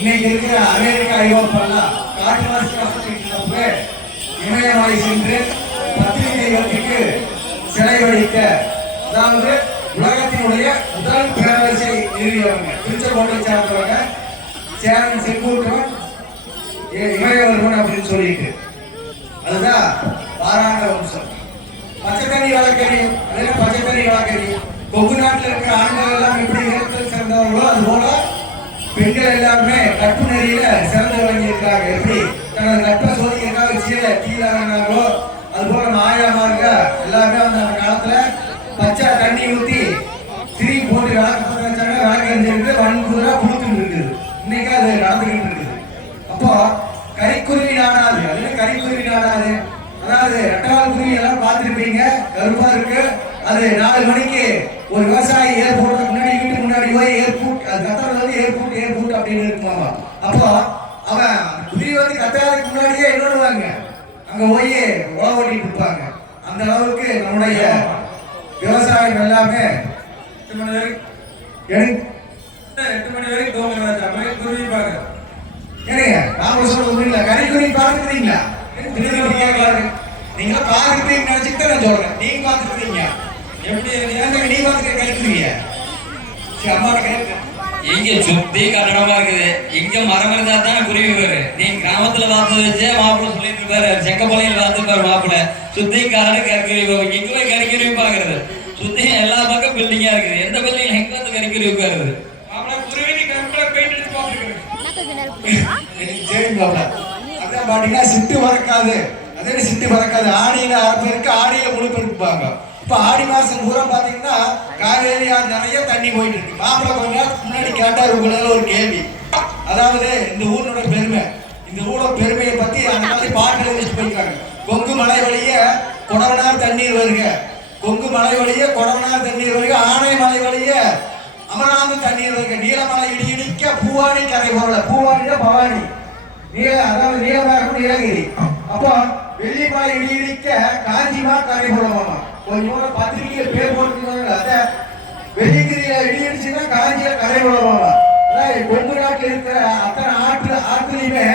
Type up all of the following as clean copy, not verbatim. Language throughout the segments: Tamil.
இன்னைக்கு இருக்கிற அமெரிக்கா ஐரோப்பாலாம் காட்டு வாசி கஷ்டப்பட்டு இமயமலை சென்று பத்தினி தெய்வத்திற்கு சிலை வடித்த, அதாவது உலகத்தினுடைய முதல் பேரரசை நிறுவியவங்க திருச்செங்கோட்டை சார்ந்தவங்க சேரன் செங்குட்டுவன் இமயவர்மன் அப்படின்னு சொல்லிட்டு, அதுதான் பாராண்ட வம்சம். பச்சை தண்ணி வழக்கறி, அதே பச்சை தண்ணி வழக்கறி. கொங்கு நாட்டில் இருக்கிற ஆண்கள் எல்லாம் எப்படி இனத்தில் சிறந்தவர்களோ அது போல பெண்கள் எல்லாருமே கற்பு நெறியில சிறந்து விளங்கியிருக்காங்க. எப்படி தனது கற்பை சோதிக்கிறதுக்காக கீழே கீழாங்களோ அது போல மாயாமார்க எல்லாருமே அந்த காலத்துல பச்சை தண்ணி ஊற்றி திரி போட்டு விளக்கு வச்சாங்க. விளக்கு எரிஞ்சிருக்கு, வன்குதிரை புழுத்துட்டு இருக்குது. இன்னைக்கு அது நடந்துகிட்டு இருக்குது. அப்போ கரிக்குருவி நாடாது, அது கரிக்குருவி நாடாது. அதாவது ரெட்டவால் குருவி எல்லாம் பார்த்துருப்பீங்க, கருப்பா இருக்கு. அது 4 மணிக்கு ஒரு விவசாயி ஏர்போர்ட் முன்னாடி வீட்டுக்கு முன்னாடி போய் ஏர்போர்ட் அது கத்துறது வந்து ஏர்போர்ட் அப்படின்னு இருக்குமாமா. அப்போ அவன் குருவி வந்து கத்துறதுக்கு முன்னாடியே என்ன பண்ணுவாங்க, அங்க போய் உழவு ஓட்டிட்டு இருப்பாங்க. அந்த அளவுக்கு நம்முடைய விவசாயம் எல்லாமே 8 மணி வரைக்கும் தூங்குறாங்க. குருவி பாருங்க ஏங்க, நாம சொல்றது புரியல. கறிக்குருவி பார்த்துக்கிறீங்களா? நீங்க பாத்துக்கிட்டீங்க நினைச்சுட்டு நான் சொல்றேன். நீங்க பாத்துக்கிறீங்க எப்படி நீ பாத்துக்க கறிக்குருவிய அம்மா இங்க சுத்தி கட்டடமா இருக்குது. இங்க மரம் இருந்தா தான் குருவி வரு. நீங்க கிராமத்துல பார்த்து வச்சே மாப்பிள்ள சொல்லிட்டு இருப்பாரு, செக்கப்பாளையில் பார்த்து பாரு மாப்பிள்ள சுத்தி காடு கறிக்குருவி போகும். இங்க போய் கறிக்குருவி பாக்குறது. சுத்தி எல்லா பக்கம் பில்டிங்கா இருக்குது. எந்த பில்டிங் எங்க வந்து கறிக்குருவி உட்காருது? மாப்பிள்ள குருவி கருப்புல பெயிண்ட் அடிச்சு பாத்துக்கிறேன். சரி மாப்பிள்ள, அதான் பாத்தீங்கன்னா சிட்டு வரக்காது. அதே சிட்டு வரக்காது. ஆடியில அரைப்பெருக்கு, ஆடியில முழுப்பெருப்பாங்க. இப்ப ஆடி மாசம் பூரா பாத்தீங்கன்னா காவேரி நிறைய தண்ணி போயிட்டு இருக்கு. மாப்பிள்ள கொஞ்ச நேரத்துக்கு முன்னாடி கேட்டார் உங்களால ஒரு கேள்வி. அதாவது இந்த ஊரோட பெருமை, இந்த ஊரோட பெருமையை பத்தி அந்த மாதிரி பாட்டு எழுதிட்டு போயிருக்காங்க. கொங்கு மலை வழிய கொடவனார் தண்ணீர் வருக, கொங்கு மலை வழிய கொடவனார் தண்ணீர் வருக, ஆனை மலை வழிய அமராந்து தண்ணீர் வருக, நீலமலை இடி இடிக்க பூவானி கரை போல. பூவானிட பவானி, அதாவது நீலமலை நீலகிரி. அப்போ வெள்ளிமலை இடி இடிக்க காஞ்சிமா கரை போலமாமா. கொஞ்சம் பத்திரிகையில பேர் போட்டுருக்காங்க. அத வெள்ளிங்கிரியில இடி இடிச்சுன்னா காஞ்சியில கரை போலமாமா. கொங்கு நாட்டில் இருக்கிற அத்தனை ஆற்றுலையுமே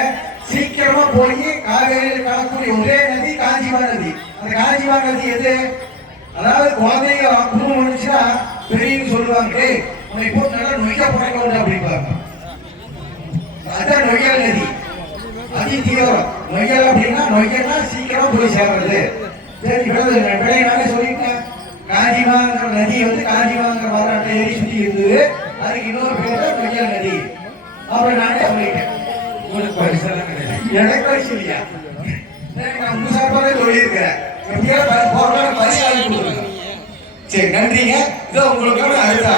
சீக்கிரமா போய் காவேரியில் கலக்கக்கூடிய ஒரே நதி காஞ்சிமா நதி. அந்த காஞ்சிமா நதி எது? அதாவது குழந்தைங்க குடும்பம் வந்துச்சுன்னா பெரியன்னு சொல்லுவாங்க, உன்னை போட்டு நல்லா நொய்ய புடைக்க அப்படிப்பாங்க. அதான் நொய்யல் நதி. அதி தீவிரம் நொய்யல் அப்படின்னா, நொய்யல்னா சீக்கிரமா போய் சேர்றது. சரி, விளையாட சொல்லிட்டேன். காஞ்சிமாங்கிற நதி வந்து காஞ்சிமாங்கிற வரலாற்றை ஏறி சுற்றி இருந்தது. அதுக்கு இன்னொரு பேர் தான் நொய்யல் நதி. அப்புறம் நானே சொல்லிட்டேன். உங்களுக்கு பரிசு எனக்கு பரிசு இல்லையா? நான் முசாப்பாவே சொல்லியிருக்கிறேன். பரிசு வாங்கி கொடுக்குறேன். சரி, நன்றிங்க. இதோ உங்களுக்கு அடுத்த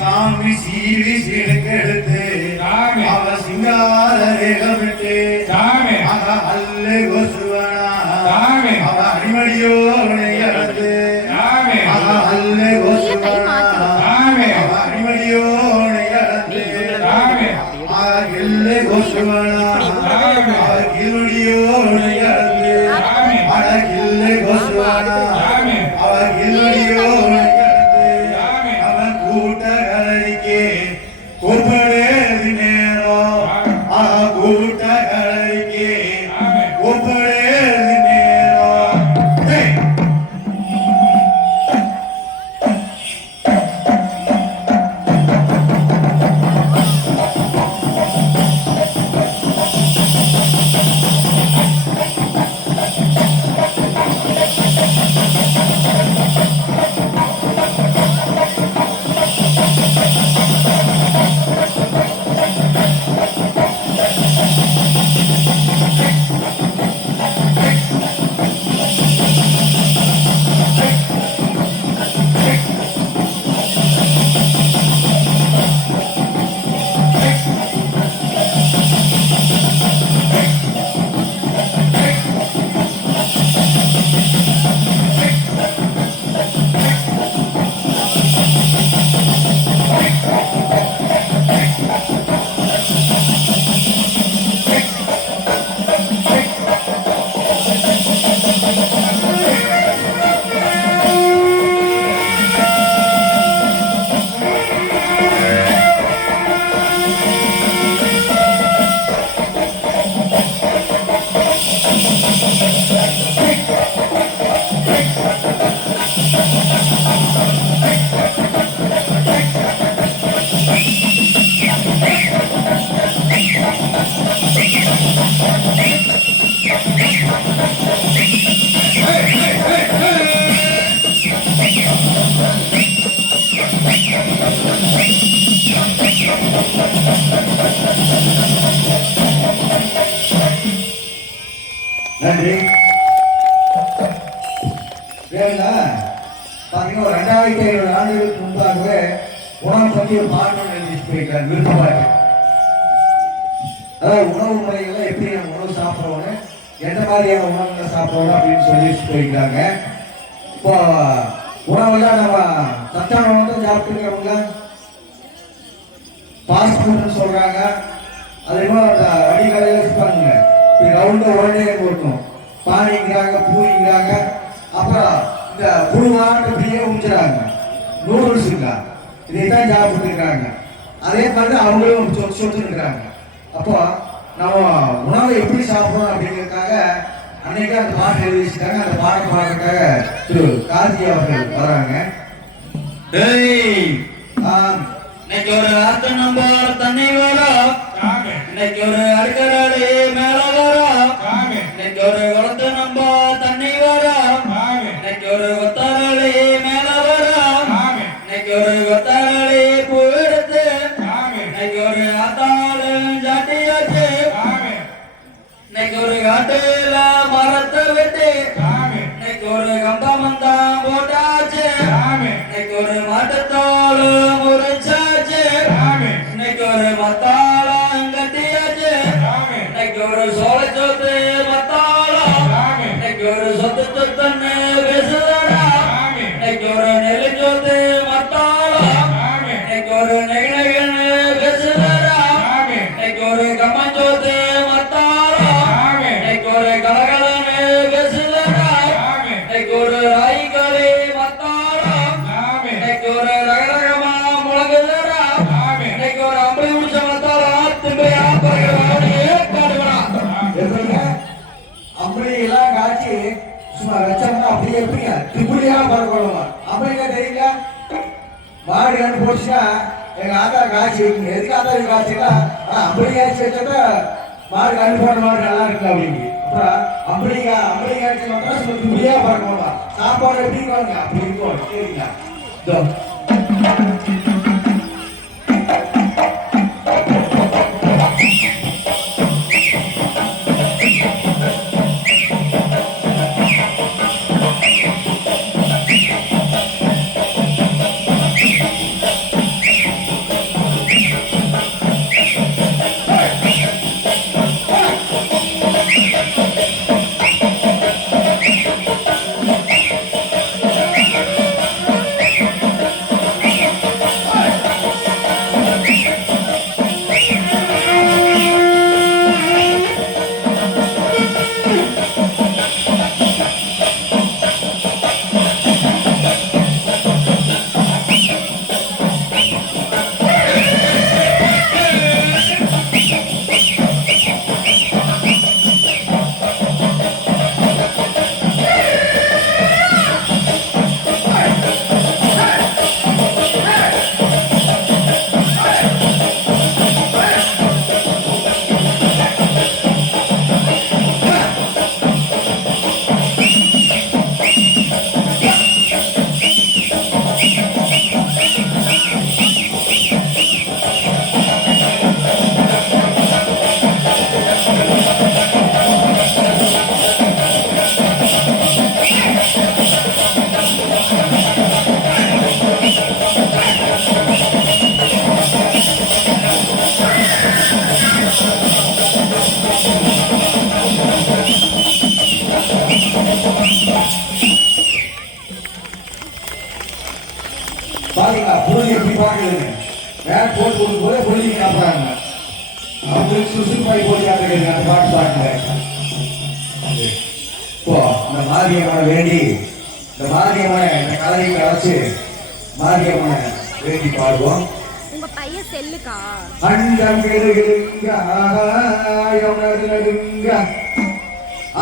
சாமி சீவி சிடுக்கெடுத்து அவ சிங்கார ரேகமிட்டு அல்லு கொசுவனா அவ அடிமடியோடு இறந்து அல்லு கொசுவனா அவ அடிமடியோடு இறந்து எல்லு கொசுவனா அவ கில்மடியோடு இறந்து அடகில்லு கொசுவனா அவ கில்மடியோடு நன்றி. பாத்தீங்கன்னா 2500 ஆண்டுகளுக்கு முன்பாகவே உணவு பற்றி ஒரு பாடம் எழுதிட்டு போயிருக்காரு விருப்பமாட்டு. அதாவது உணவு முறைகளை எப்படி நம்ம உணவு சாப்பிடுவோன்னு எந்த மாதிரியான உணவுகளை சாப்பிடுவோம் அப்படின்னு சொல்லிட்டு போயிருக்காங்க. இப்போ உணவெல்லாம் நம்ம சத்தான உணவு தான் சாப்பிட்டுருக்கவங்க ஃபாஸ்ட் ஃபுட்னு சொல்றாங்க. அதே மாதிரி அந்த அடிக்கடையில் இருப்பாங்க ரவுண்டு உடனே இருக்கும் பானிங்கிறாங்க பூரிங்கிறாங்க. அப்புறம் இந்த புழுவாட்டு இப்படியே ஊஞ்சுறாங்க நூடுல்ஸுங்க இதைத்தான் சாப்பிட்டுருக்காங்க. அதே மாதிரி அவங்களும் சொத்து இருக்கிறாங்க. அப்போ நம்ம உணவை எப்படி சாப்பிடணும் அப்படிங்கிறதுக்காக அன்னைக்கு அந்த பாட்டு எழுதி வச்சுட்டாங்க. அந்த பாட்டு பாடுறதுக்காக திரு கார்த்தி அவர்கள் வராங்க. இன்னைக்கு ஒரு ஆத்து நம்பர் தண்ணி வரும், இன்னைக்கு ஒரு அடுக்கராளி மேல வரும், இன்னைக்கு ஒரு குளத்து நம்பர் தண்ணி வரும், இன்னைக்கு ஒரு கொத்தாரளி மேல வரும், இன்னைக்கு ஒரு கொத்தாரளி பூ எடுத்து, இன்னைக்கு ஒரு ஆத்தாளு ஜாட்டியாச்சு, இன்னைக்கு ஒரு காட்டுல மரத்தை வெட்டி, இன்னைக்கு ஒரு கம்பமந்தான் போட்டாச்சு, இன்னைக்கு ஒரு மாட்டுத்தோடு முறிச்சாச்சு, இன்னைக்கு ஒரு மத்தாளம் கட்டியாச்சு, இன்னைக்கு ஒரு சோளச்சோத்து மத்தாளம், இன்னைக்கு ஒரு சொத்து சொத்துன்னு பேசுதடா, இன்னைக்கு ஒரு நெல்லு சோத்து மத்தாளம், இன்னைக்கு ஒரு நெகிழகன்னு பேசுதடா, இன்னைக்கு ஒரு கம்மஞ்சோத்து மத்தாளம், இன்னைக்கு ஒரு கலகலன்னு பேசுதடா, இன்னைக்கு ஒரு ராய்களி மத்தாளம், இன்னைக்கு ஒரு ரகரகமா முழங்குதடா, இன்னைக்கு ஒரு அம்பளி முடிச்ச மத்தாளம் திரும்பியா அப்படியெல்லாம் காட்சி சும்மா வச்சோம்னா அப்படியே எப்படியா திப்புலியா பறக்கணுமா? அப்படிங்க தெரியல. மாடு கண்டு போச்சுன்னா எங்க ஆத்தா காட்சி வைக்கணும். எதுக்கு ஆத்தா காட்சினா அப்படியாச்சு வச்சா மாடு கண்டு போன மாடு நல்லா இருக்கு அப்படின்னு. அப்புறம் அப்படி காட்சி மாத்திரம் சும்மா திப்புலியா பறக்கணுமா? சாப்பாடு எப்படி இருக்காங்க அப்படி இருக்கும். சரிங்களா? பாத்தீங்களா புள்ளி எப்படி பாக்குறது? பேட் போட்டு கொடுக்கும் போதே புள்ளி காப்புறாங்க. அவங்களுக்கு சுசுப்பாய் போட்டு காட்டுறது அந்த பாட்டு பாட்டுல. இப்போ இந்த மாரியம்மனை வேண்டி இந்த மாரியம்மனை இந்த கலையை கலைச்சு மாரியம்மனை வேண்டி பாடுவோம். உங்க பையன் செல்லுக்கா அண்டம் கெடுங்க ஆகாயம் நடுங்க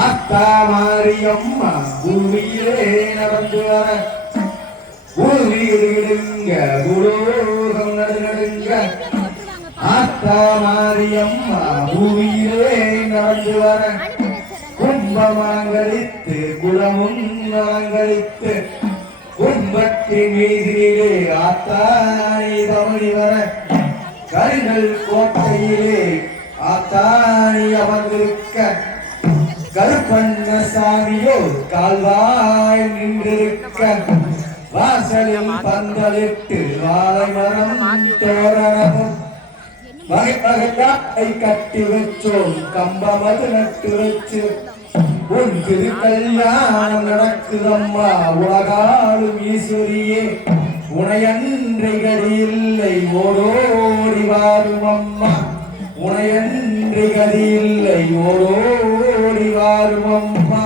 அத்தா மாரியம்மா பூமியிலே நடந்து வர ஊரிடுங்க குலோகம் நடுங்க அத்தா மாரியம்மா பூமியிலே நடந்து வர கும்பமங்கலித்து குலமும் அலங்கரித்து கும்பத்தின் மீதிலே ஆத்தானி தமிழி வர கரிகள் கோட்டையிலே ஆத்தானி அமர்ந்திருக்க கருப்பண்ண சாமியோ கால்வாய் நின்றிருக்க வாசலில் பந்தலிட்டு வாழை மரம் தோரணமும் வகை வகையாய் கட்டி வச்சோம் கம்பமது நட்டு வச்சு உன் திருக்கல்யாணம் நடக்குதம்மா உலகாளும் ஈஸ்வரியே உனையன்றிகள் இல்லை ஓடோடி வாரும் அம்மா உனையன்றிகள் இல்லை ஓடோடி வாரும் அம்மா.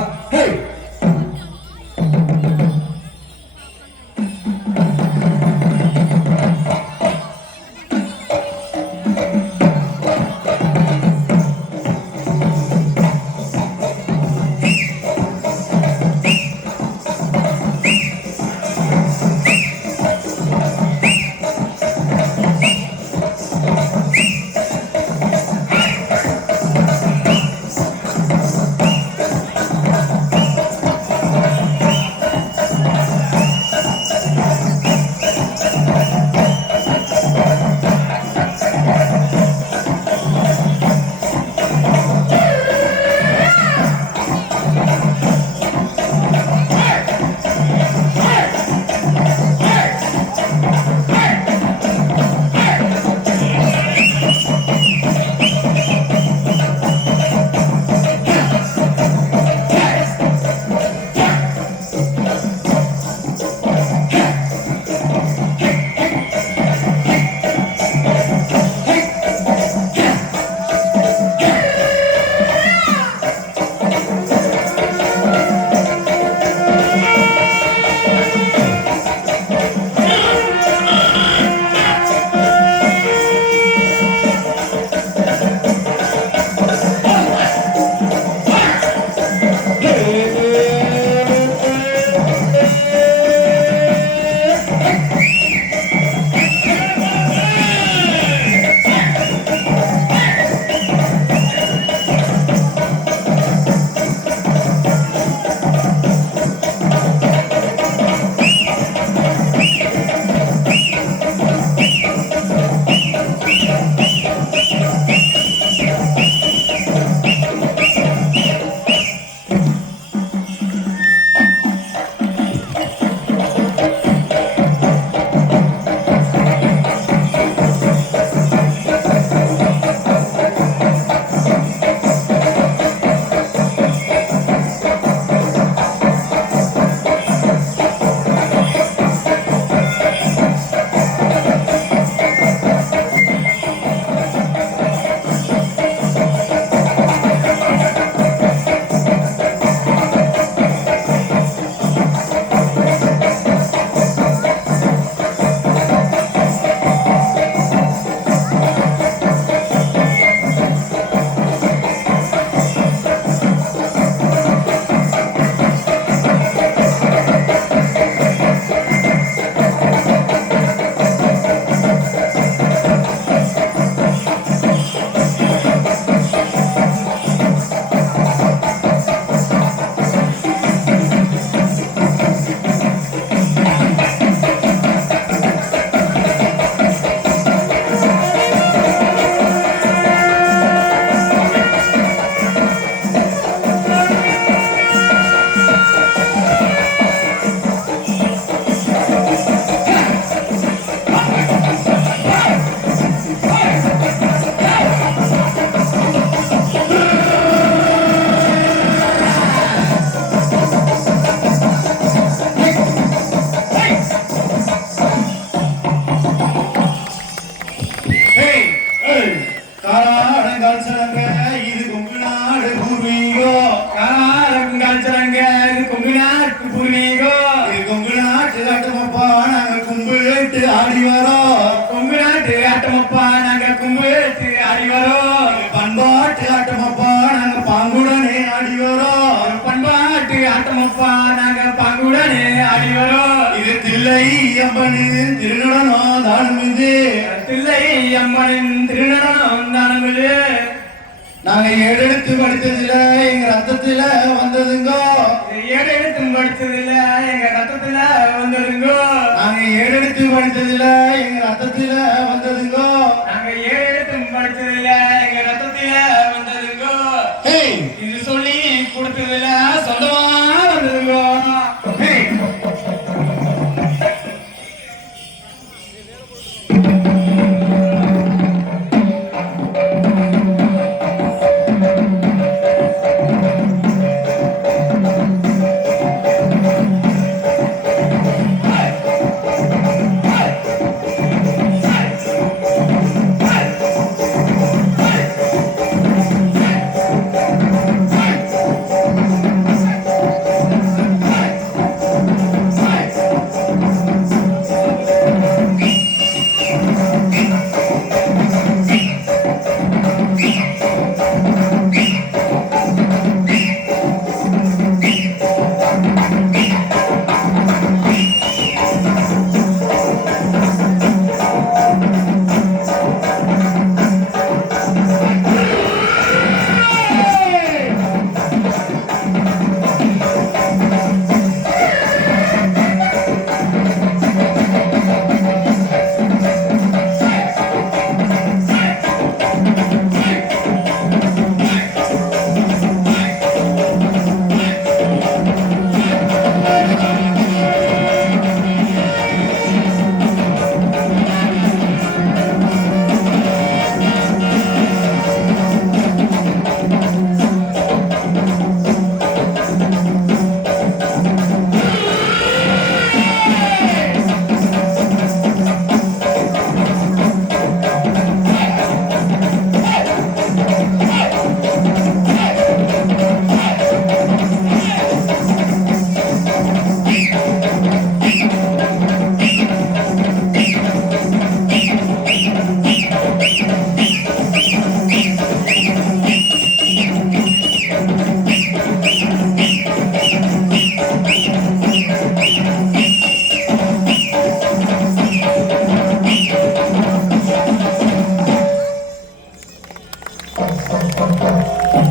கால்சலங்க இது கொங்கு நாடு பூர்வீகம். காரம் காய்ச்சலங்க இது கொங்கு நாட்டு பூர்வீகம். இது கொங்கு நாட்டு ஆட்டமப்பா நாங்க கும்பிட்டு ஆடி வரோம். கொங்கு நாட்டு ஆட்டமப்பா நாங்க கும்பிட்டு ஆடி வரோம். இது பண்பாட்டு ஆட்டமப்பா நாங்க பாங்குடனே ஆடி வரோம். பண்பாட்டு ஆட்டமப்பா நாங்க பங்குடனே ஆடி வரோம். இது தில்லை அம்மனின் திருநடனம் தானும் இது. தில்லை அம்மனின் திருநடனம் தானமிது. நாங்க ஏடெடுத்து படித்ததில்ல எங்க ரத்தத்தில வந்ததுங்கோ. ஏடெடுத்து படிச்சதில்ல எங்க ரத்தத்துல வந்ததுங்கோ. நாங்க ஏடெடுத்து படித்ததில்ல எங்க ரத்தத்தில வந்ததுங்கோ. நாங்க ஏடெடுத்து படிச்சதில்ல எங்க ரத்தத்துல வந்ததுங்கோ. ஹேய் இது சொல்லி கொடுத்ததில்ல சொந்தமா வந்ததுங்கோ. ஹேய்.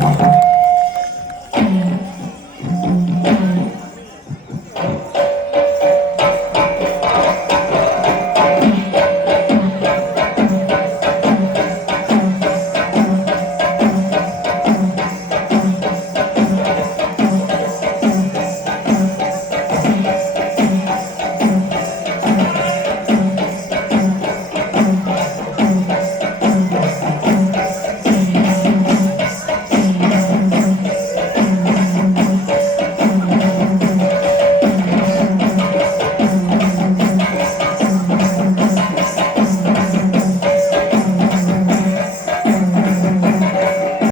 Thank you.